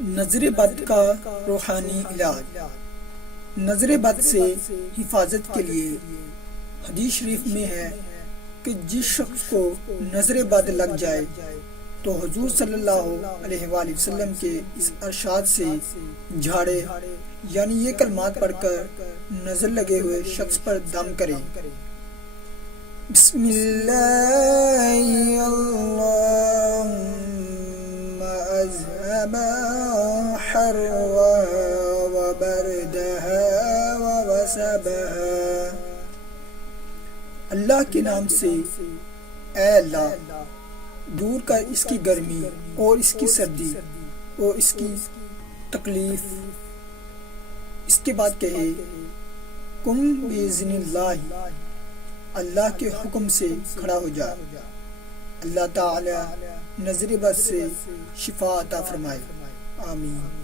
نظر بد کا روحانی علاج۔ نظر بد سے حفاظت کے لیے حدیث شریف میں ہے کہ جس شخص کو نظر بد لگ جائے تو حضور صلی اللہ علیہ وآلہ وسلم کے اس ارشاد سے جھاڑے، یعنی یہ کلمات پڑھ کر نظر لگے ہوئے شخص پر دم کرے۔ بسم اللہ اللہم اذھب حرها وبردها ووسبها۔ اللہ کے نام سے، اے اللہ دور کر اس کی گرمی اور اس کی سردی اور اس کی تکلیف۔ اس کے بعد کہے کم باذن اللہ، اللہ کے حکم سے کھڑا ہو جا۔ اللہ تعالی نظر بد سے شفا عطا فرمائے، آمین۔